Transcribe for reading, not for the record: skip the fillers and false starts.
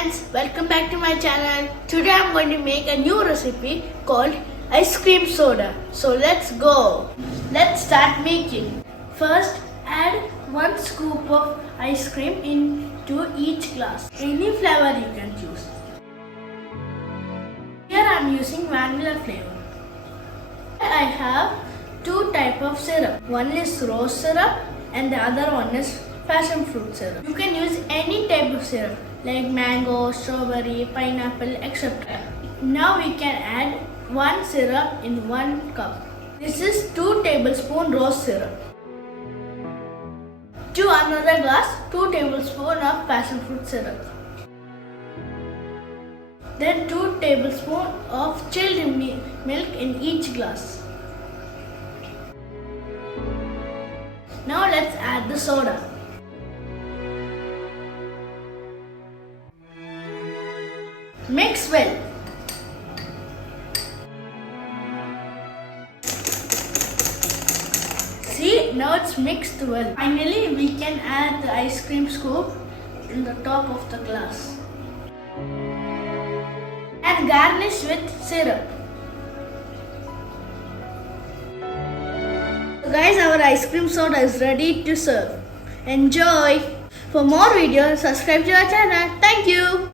friends, welcome back to my channel. Today I'm going to make a new recipe called ice cream soda. So let's go. Let's start making. First, add 1 scoop of ice cream into each glass. Any flavor you can choose. Here I'm using vanilla flavor. I have 2 types of syrup. One is rose syrup and the other one is passion fruit syrup. You can use any type of syrup like mango, strawberry, pineapple, etc. Now we can add 1 syrup in 1 cup. This is 2 tablespoons rose syrup. To another glass, 2 tablespoons of passion fruit syrup. Then 2 tablespoons of chilled milk in each glass. Now let's add the soda. Mix well. See, now it's mixed well. Finally, we can add the ice cream scoop in the top of the glass. And garnish with syrup. So guys, our ice cream soda is ready to serve. Enjoy! For more videos, subscribe to our channel. Thank you!